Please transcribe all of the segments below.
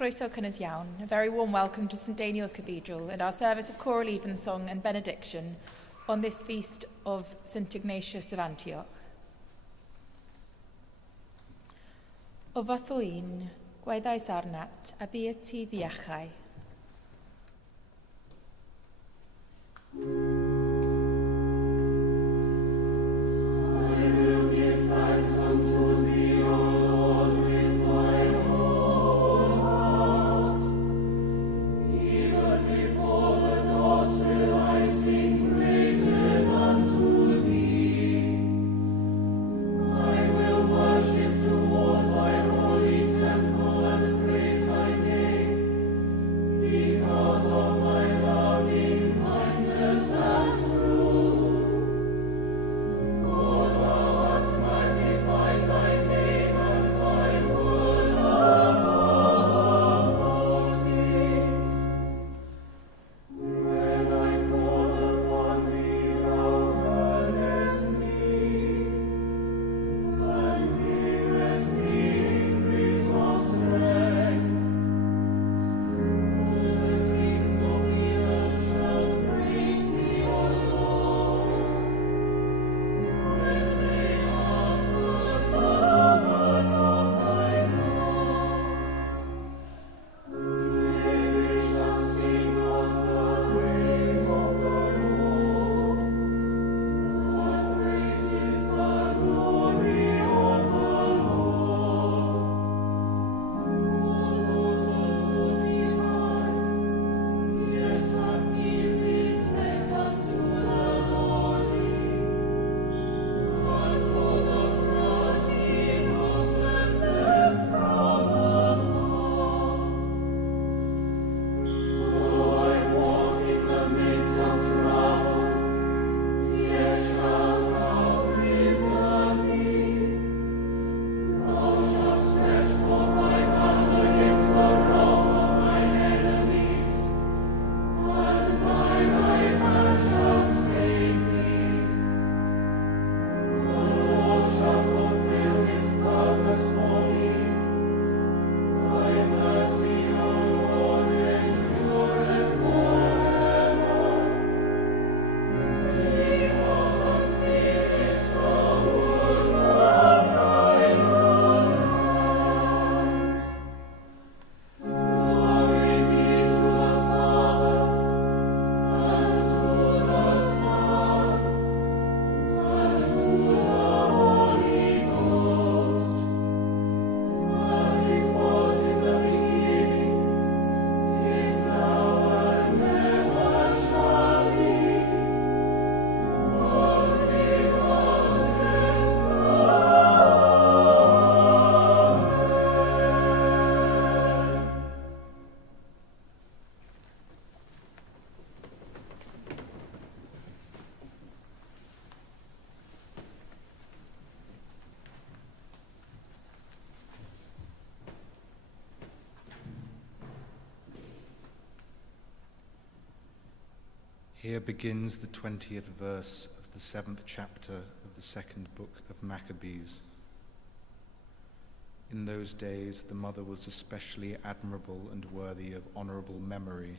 Croeso cynnes iawn. A very warm welcome to St Daniel's Cathedral and our service of choral evensong and benediction on this feast of St Ignatius of Antioch. O fathwyn, gwaeddais arnat a bu ti ddiachau. Here begins the 20th verse of the 7th chapter of the second book of Maccabees. In those days the mother was especially admirable and worthy of honorable memory.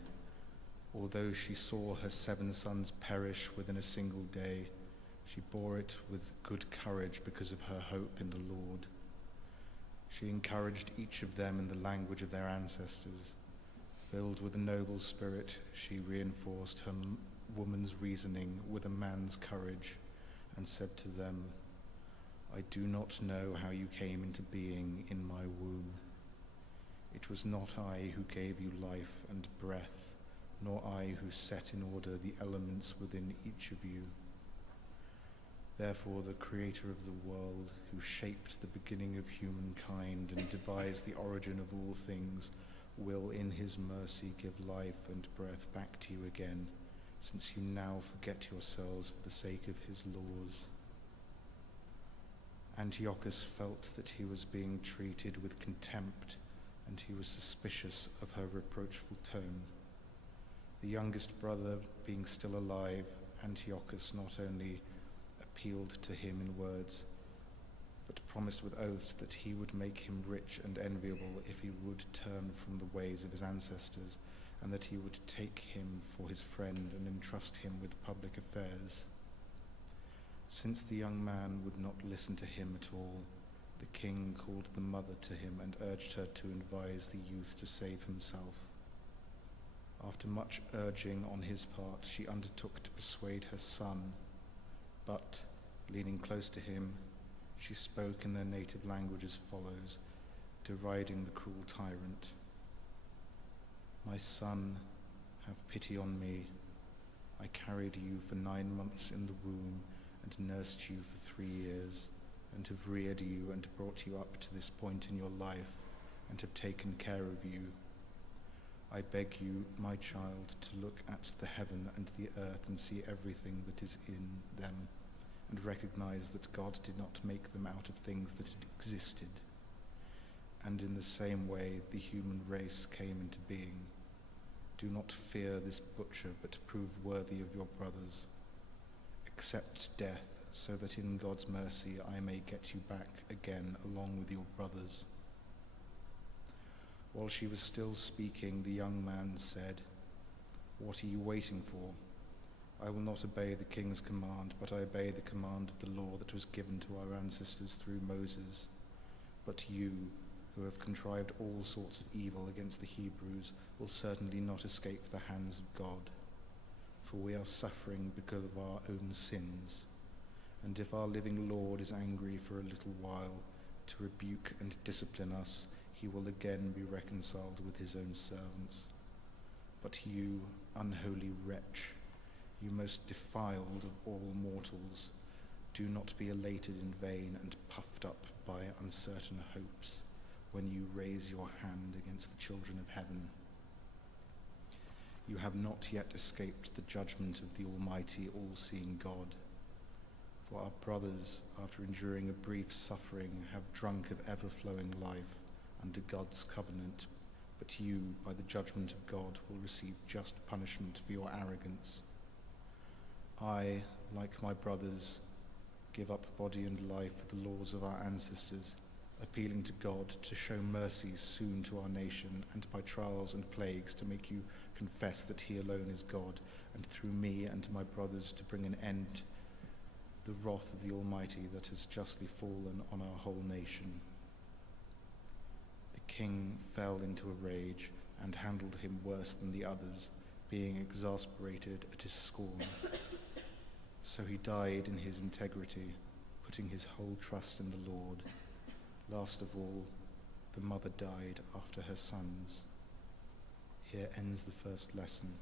Although she saw her 7 sons perish within a single day, she bore it with good courage because of her hope in the Lord. She encouraged each of them in the language of their ancestors. Filled with a noble spirit, she reinforced her woman's reasoning with a man's courage and said to them, I do not know how you came into being in my womb. It was not I who gave you life and breath, nor I who set in order the elements within each of you. Therefore the Creator of the world, who shaped the beginning of humankind and devised the origin of all things, will in his mercy give life and breath back to you again, since you now forget yourselves for the sake of his laws. Antiochus felt that he was being treated with contempt, and he was suspicious of her reproachful tone. The youngest brother being still alive, Antiochus not only appealed to him in words, but promised with oaths that he would make him rich and enviable if he would turn from the ways of his ancestors, and that he would take him for his friend and entrust him with public affairs. Since the young man would not listen to him at all, the king called the mother to him and urged her to advise the youth to save himself. After much urging on his part, she undertook to persuade her son, but, leaning close to him, she spoke in their native language as follows, deriding the cruel tyrant. "My son, have pity on me. I carried you for 9 months in the womb and nursed you for 3 years, and have reared you and brought you up to this point in your life, and have taken care of you. I beg you, my child, to look at the heaven and the earth and see everything that is in them, and recognize that God did not make them out of things that had existed. And in the same way the human race came into being. Do not fear this butcher, but prove worthy of your brothers. Accept death, so that in God's mercy I may get you back again along with your brothers." While she was still speaking, the young man said, "What are you waiting for? I will not obey the king's command, but I obey the command of the law that was given to our ancestors through Moses. But you, who have contrived all sorts of evil against the Hebrews, will certainly not escape the hands of God. For we are suffering because of our own sins. And if our living Lord is angry for a little while to rebuke and discipline us, he will again be reconciled with his own servants. But you, unholy wretch, you most defiled of all mortals, do not be elated in vain and puffed up by uncertain hopes when you raise your hand against the children of heaven. You have not yet escaped the judgment of the Almighty, all-seeing God. For our brothers, after enduring a brief suffering, have drunk of ever-flowing life under God's covenant, but you, by the judgment of God, will receive just punishment for your arrogance. I, like my brothers, give up body and life for the laws of our ancestors, appealing to God to show mercy soon to our nation, and by trials and plagues to make you confess that he alone is God, and through me and my brothers to bring an end the wrath of the Almighty that has justly fallen on our whole nation." The king fell into a rage and handled him worse than the others, being exasperated at his scorn. So he died in his integrity, putting his whole trust in the Lord. Last of all, the mother died after her sons. Here ends the first lesson.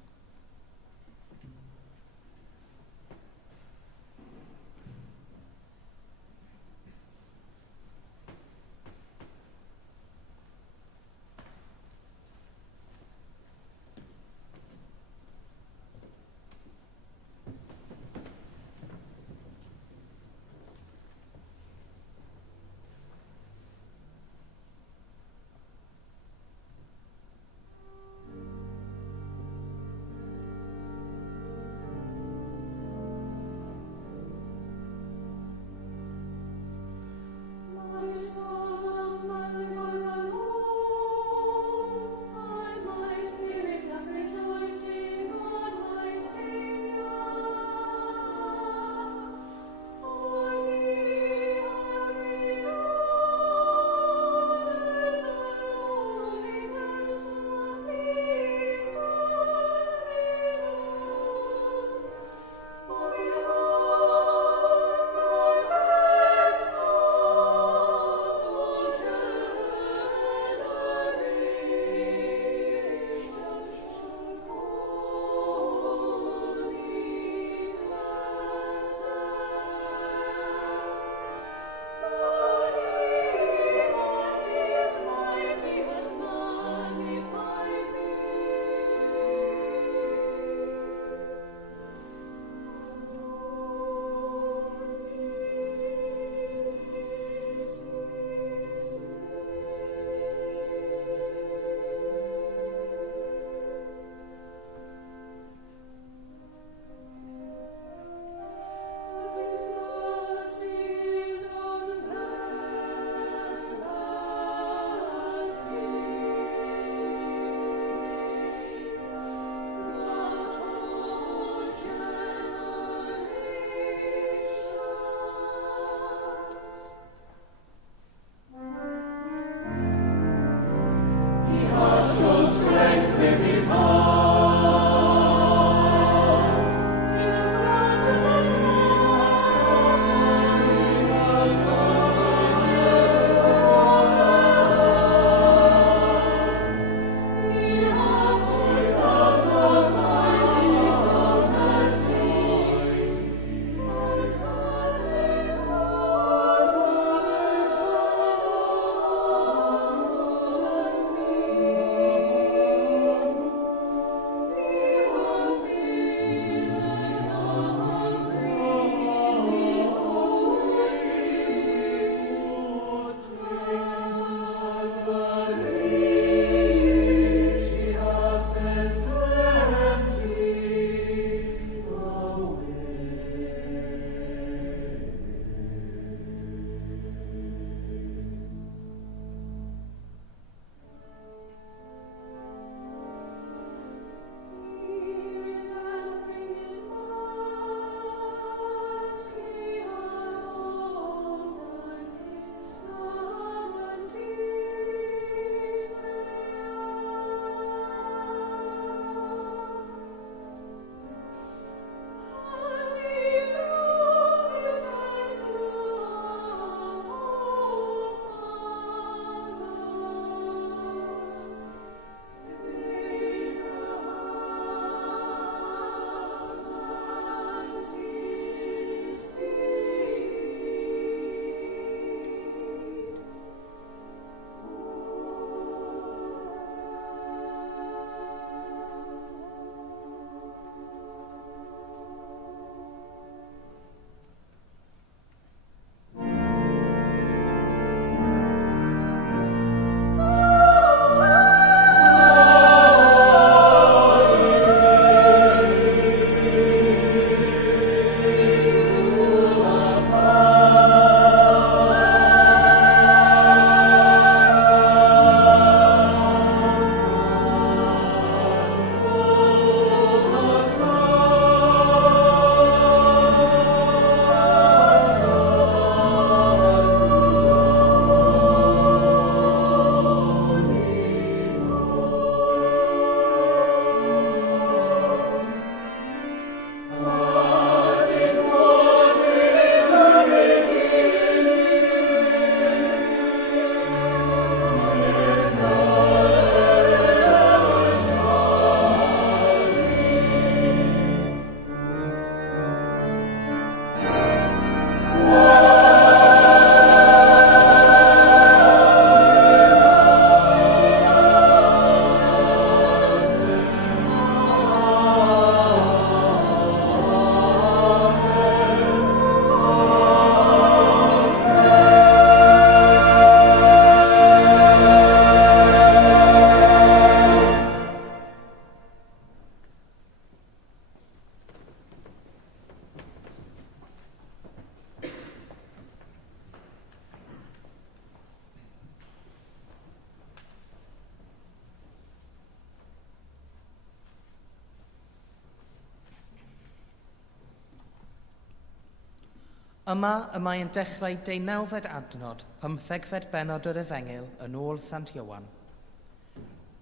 Yma y mae'n dechrau 19fed adnod, 15fed bennod yr Efengil yn ôl Sant Iowan.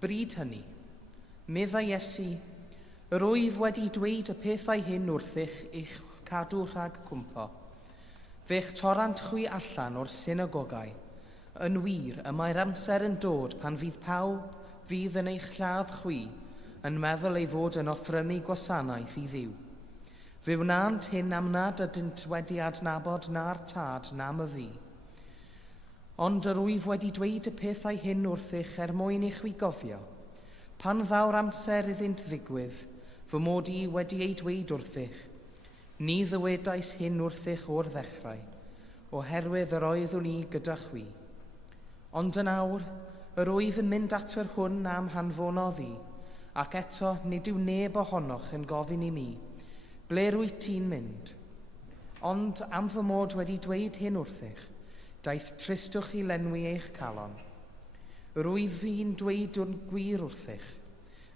Bryd hynny, medda Iesu, yr wyf wedi dweud y pethau hyn wrthych i'ch cadw rhag cwmpo. Fe'ch torant chwi allan o'r synagogau. Yn wir, y mae'r amser yn dod pan fydd pawb fydd yn eich lladd chwi yn meddwl ei fod yn offrymu gwasanaeth i Dduw. Fe wnânt hyn am nad ydynt wedi adnabod na'r tad nam y fi. Ond yr wyf wedi dweud y pethau hyn wrthych mwyn i chwi gofio. Pan ddaw'r amser iddynt ddigwydd, fy mod i wedi ei dweud wrthych. Ni ddywedais hyn wrthych o'r ddechrau, oherwydd yr oeddwn i gyda chwi. Ond yn awr, yr wyf yn mynd at yr hwn am hanfonodd i, ac eto nid yw neb ohonoch yn gofyn i mi. Ble rwyt ti'n mynd? Ond am fy mod wedi dweud hyn wrthych, daeth tristwch i lenwi eich calon. Rwyf fi'n dweud yn gwir wrthych,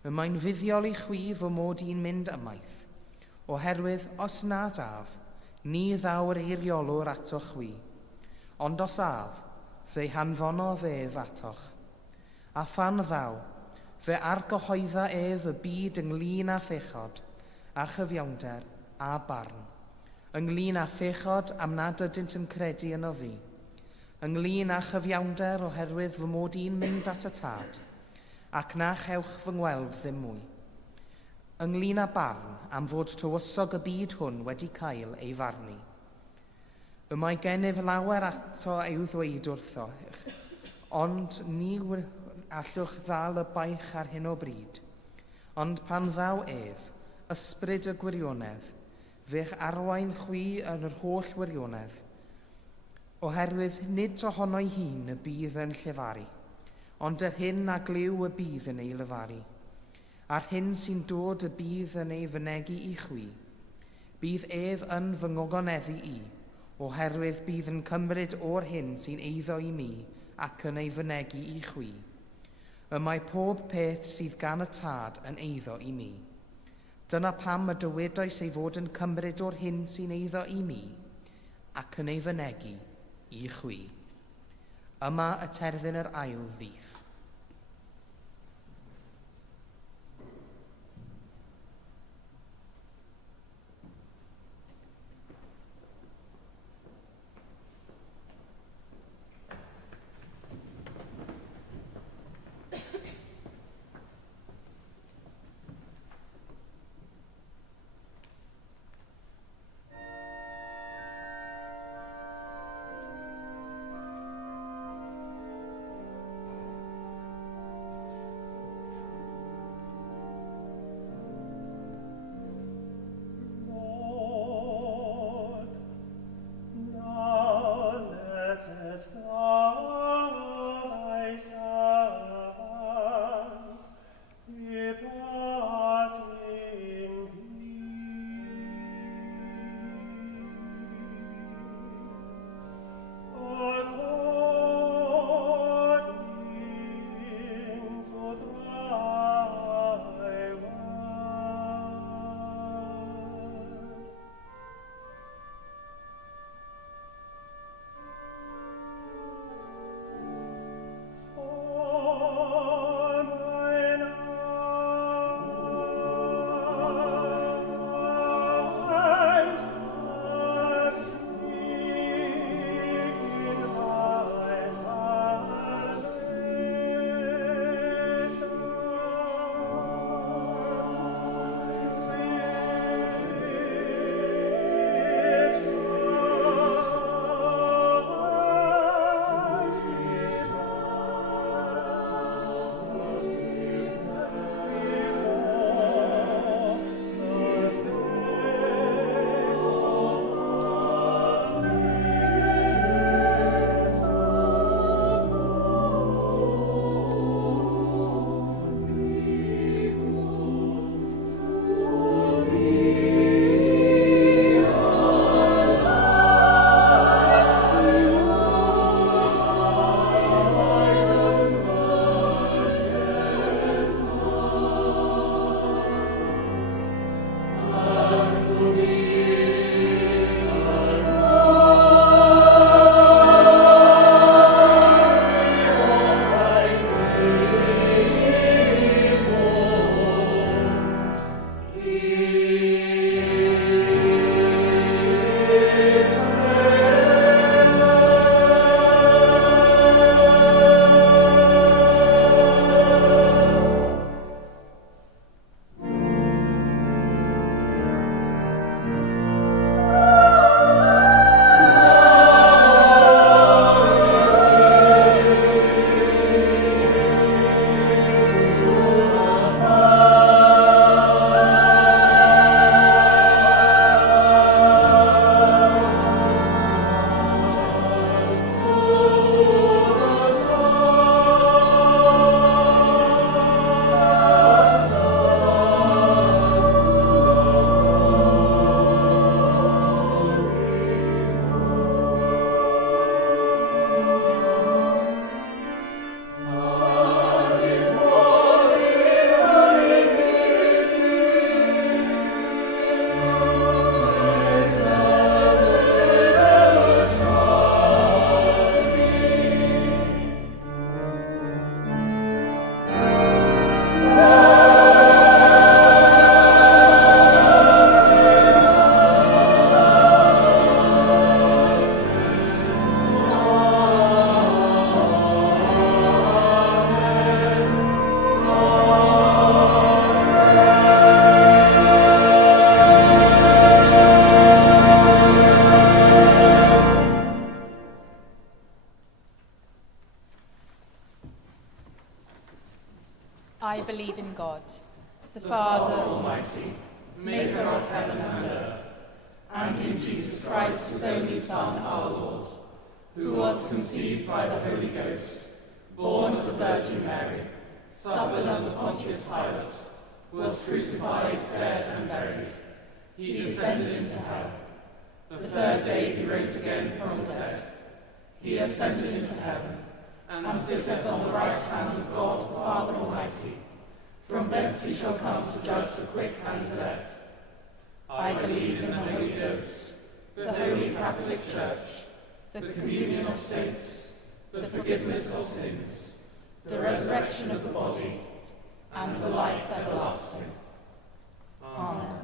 y mae'n fuddiol i chwi fy mod i'n mynd ymaith, oherwydd os nad af, ni ddaw'r eiriolwr atoch chwi. Ond os af, fe hanfonodd ef atoch. A phan ddaw, fe argyhoedda ef y byd ynglŷn â phechod, a chyfiawnder a barn, ynglŷn â phechod am nad ydynt yn credu yno fi, ynglŷn â chyfiawnder oherwydd fy mod i'n mynd at y tad, ac na chewch fy ngweld ddim mwy, ynglŷn â barn am fod tywysog y byd hwn wedi cael ei farnu. Y mae gennyf lawer ato i'w ddweud wrtho, ond ni allwch ddal y baich ar hyn o bryd, ond pan ddaw ef, ysbryd y gwirionedd, fe'ch arwain chwi yn yr holl wirionedd, oherwydd nid ohono'i hun y bydd yn llefaru, ond yr hyn a gliw y bydd yn ei lefaru. A'r hyn sy'n dod y bydd yn ei fynegu i chwi. Bydd ef yn fy ngogoneddu i, oherwydd bydd yn cymryd o'r hyn sy'n eiddo i mi ac yn ei fynegu i chwi. Y mae pob peth sydd gan y tad yn eiddo i mi. Dyna pam y dywedais ei fod yn cymryd o'r hyn sy'n eiddo i mi ac yn ei fynegu i chwi. Yma y terfyn yr ail ddydd. in God, the Father Almighty, maker of heaven and earth, and in Jesus Christ, his only Son, our Lord, who was conceived by the Holy Ghost, born of the Virgin Mary, suffered under Pontius Pilate, was crucified, dead, and buried. He descended into hell. The third day he rose again from the dead. He ascended into heaven, and sitteth on the right hand of God the Father Almighty. From thence he shall come to judge the quick and the dead. I believe in the Holy Ghost, the Holy Catholic Church, the communion of saints, the forgiveness of sins, the resurrection of the body, and the life everlasting. Amen.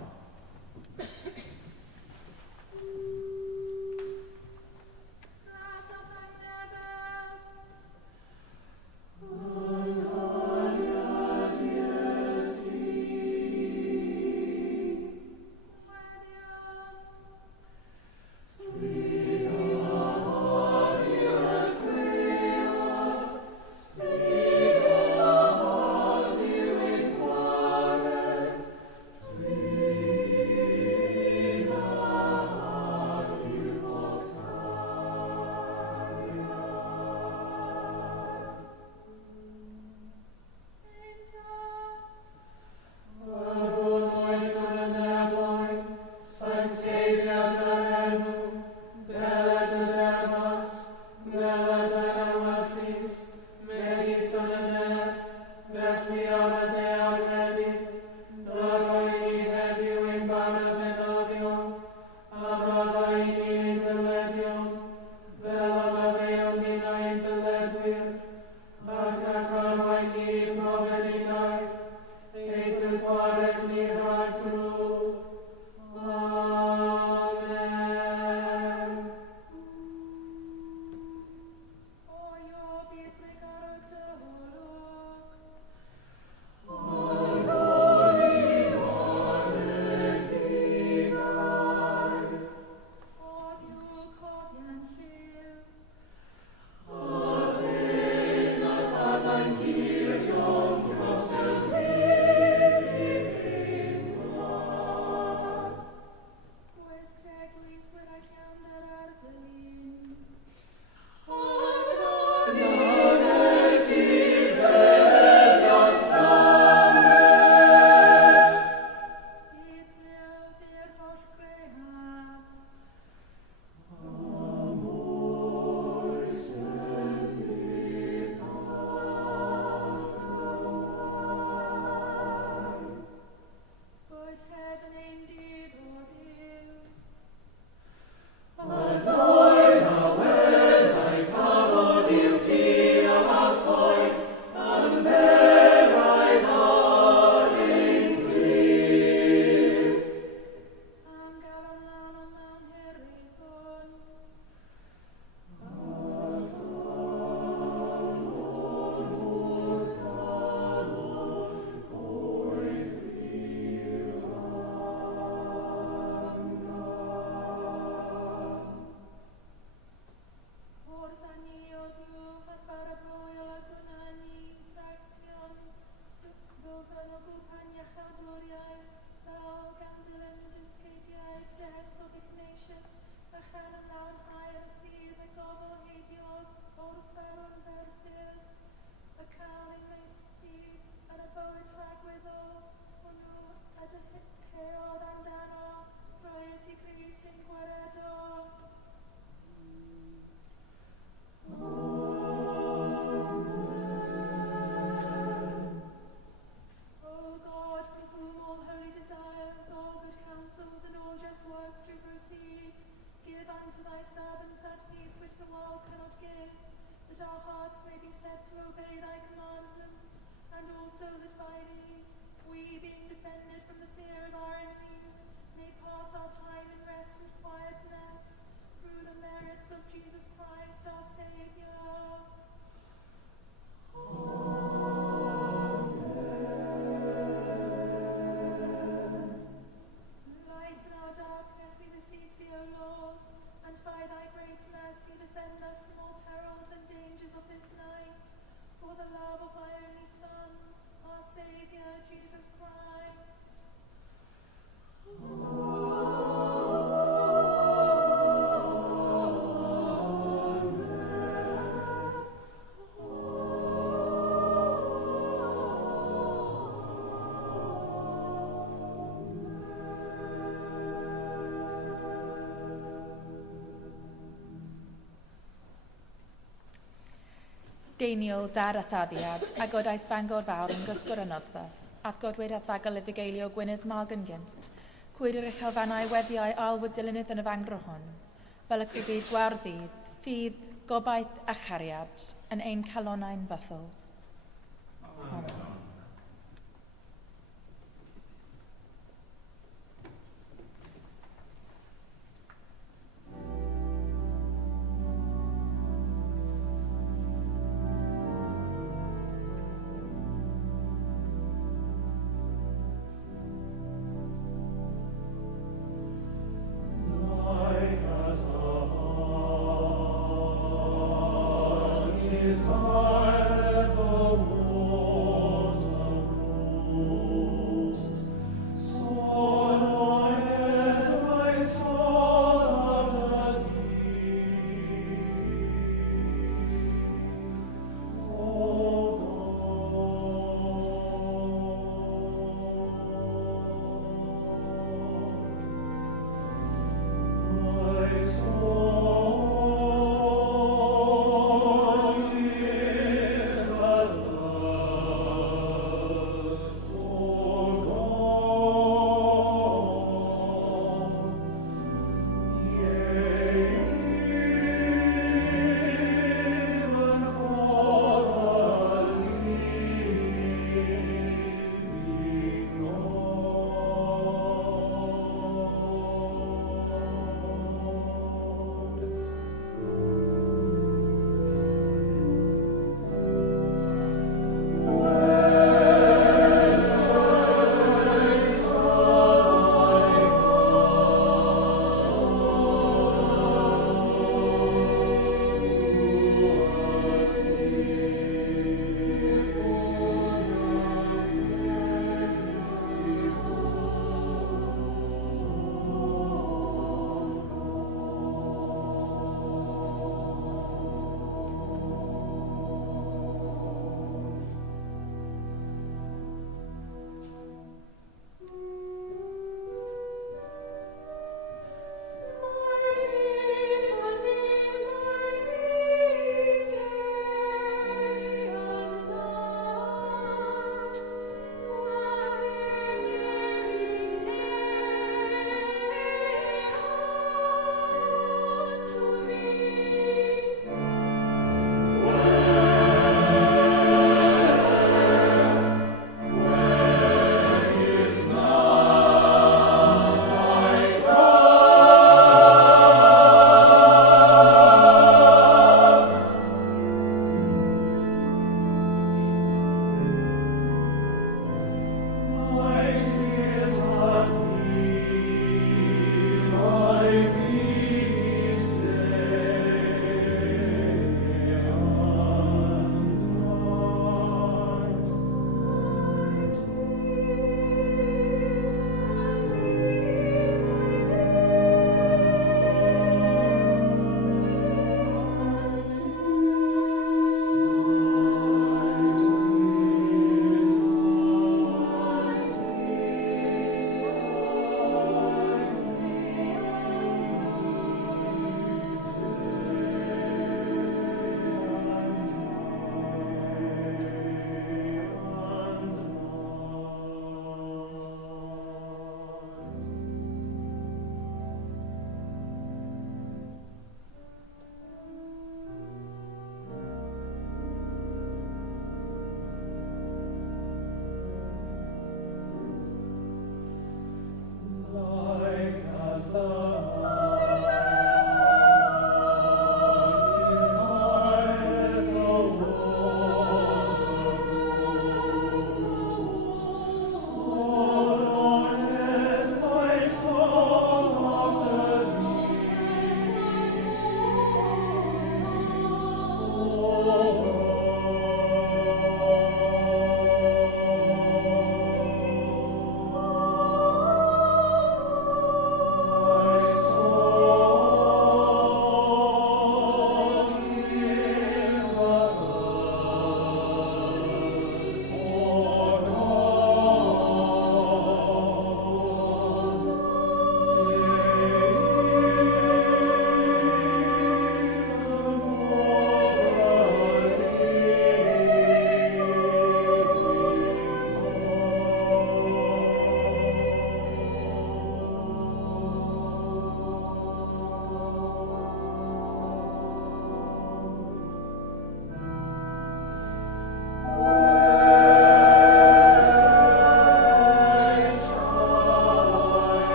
For the love of thy only Son, our Saviour, Geiniol dar a thaddiad, a godais Bangor fawr yn gysgwr y noddfa, af godwyd a thagol y fugeilio Gwynedd Malgan gynt, cwyr yr uchelfannau weddiau alwyd dilynydd yn y fangro hon, fel y cwbyd gwardydd, ffydd, gobaith a chariad, yn ein calonau'n fythol. Amen. Is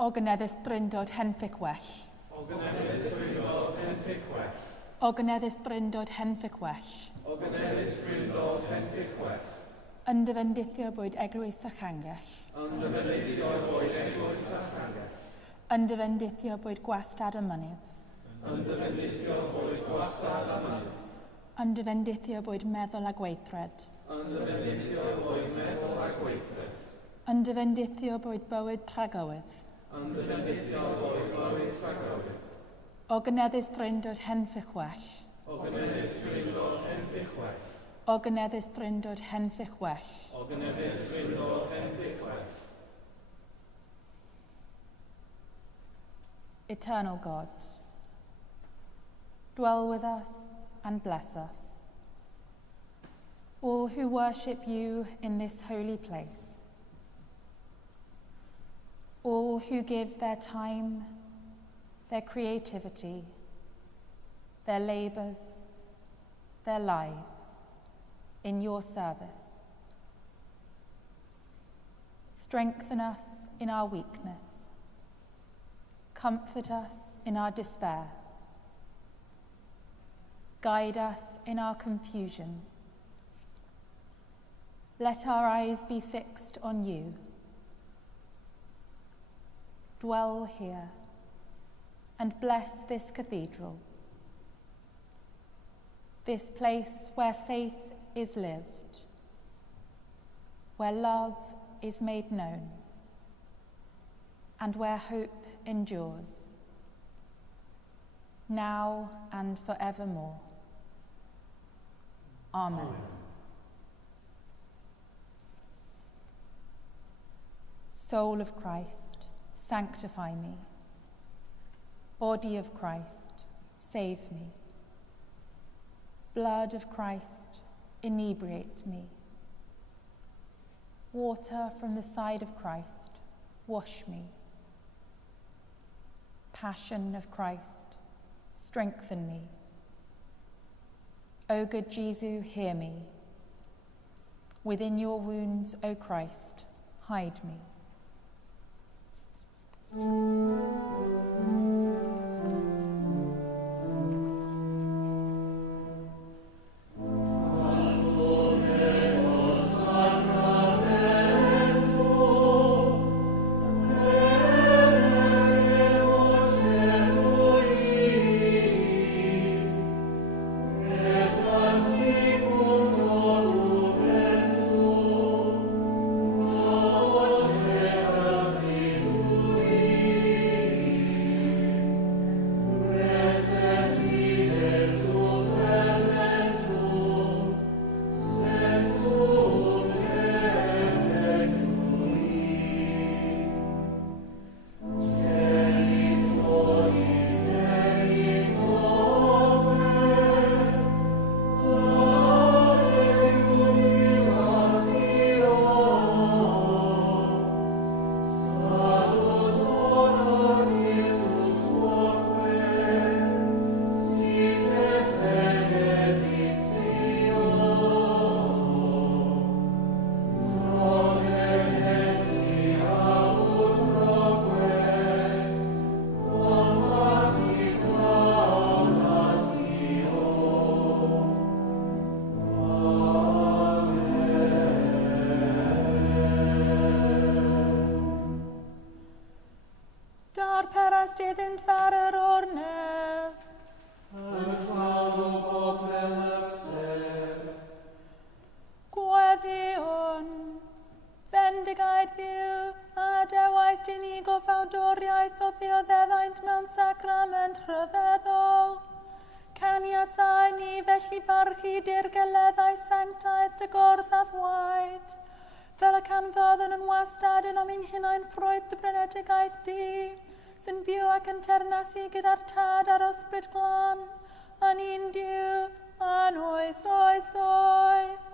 O gyneddus dryndod henfic well. O gyneddus dryndod henfic well. O gyneddus dryndod henfic well. O gyneddus dryndod henfic well. Yndyfendithio bwyd eglwys a changell. Yndyfendithio bwyd eglwys a changell. Yndyfendithio bwyd gwastad y mynydd. Yndyfendithio bwyd gwastad a mynydd. Yndyfendithio bwyd meddwl a gweithred. Yndyfendithio bwyd meddwl a gweithred. Yndyfendithio bwyd bywyd tragowydd. Yndyfendithio bwyd bywyd tragowydd. O gyneddus dryndod henfic well. O gyneddus dryndod henfic well. O gyneddus dryndod henfic well. O gyneddus dryndod henfic well. Eternal God, dwell with us and bless us. All who worship you in this holy place, all who give their time, their creativity, their labours, their lives in your service. Strengthen us in our weakness. Comfort us in our despair. Guide us in our confusion. Let our eyes be fixed on you. Dwell here and bless this cathedral, this place where faith is lived, where love is made known, and where hope endures, now and forevermore. Amen. Soul of Christ, sanctify me. Body of Christ, save me. Blood of Christ, inebriate me. Water from the side of Christ, wash me. Passion of Christ, strengthen me. O good Jesus, hear me. Within your wounds, O Christ, hide me. Iddynt far yr o'r nef. Yn llawn o bob melaster. Gweddion, bendigaid Dduw, a dewais di ni gofawdoriaeth o ddioddefaint mewn sacrament rhyfeddol. Caniatau ni felly barchu dirgeleddau sanctaeth dy gordd a ddwaid, fel y canfydden yn wastad yn am ein hunain ffrwyth dy brenedigaeth di, sy'n byw ac yn ternasu gyda'r tad a'r ysbryd glân, a ni'n Duw, a'n oes oes oes.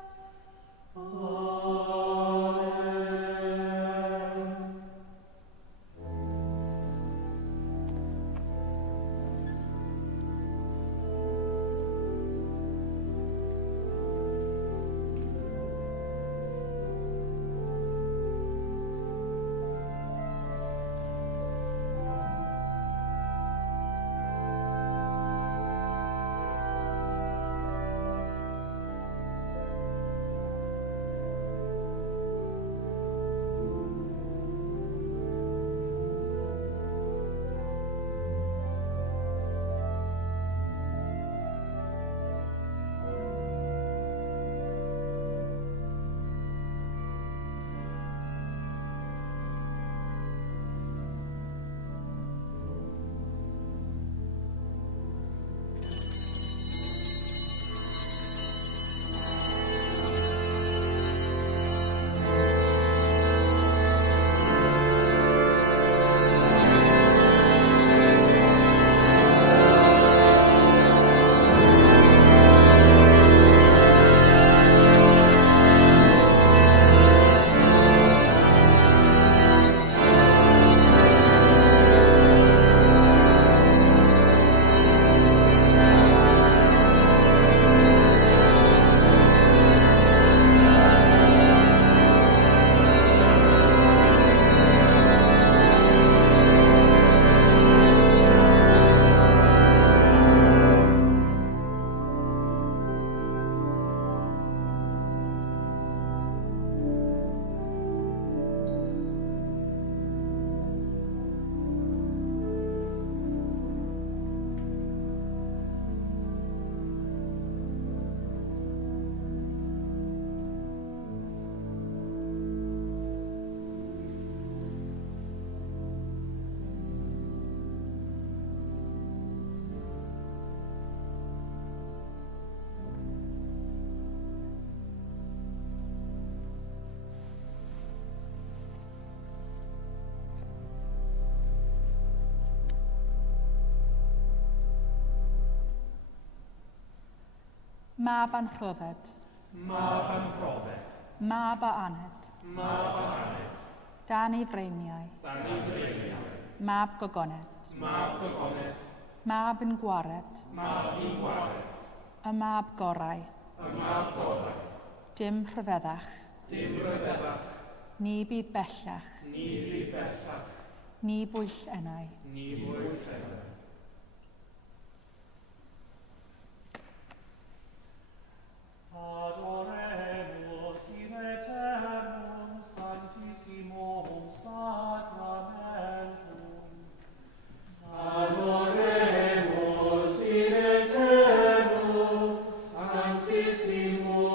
Mab Anrhydded. Mab Anrhydded. Mab a Aned. Mab Aned. Dan ei freiniau. Dan ei freiniau. Mab Gogonet. Mab Gogonet. Mab yn gwared. Mab i wared. Y mab gorau. Y mab gorau. Dim rhyfeddach. Dim rhyfeddach. Ni bydd bellach. Ni bydd bellach. Ni bwyll enau. Ni bwyll enau. Adoremus in aeternum sanctissimum sacramentum. Adoremus in aeternum sanctissimum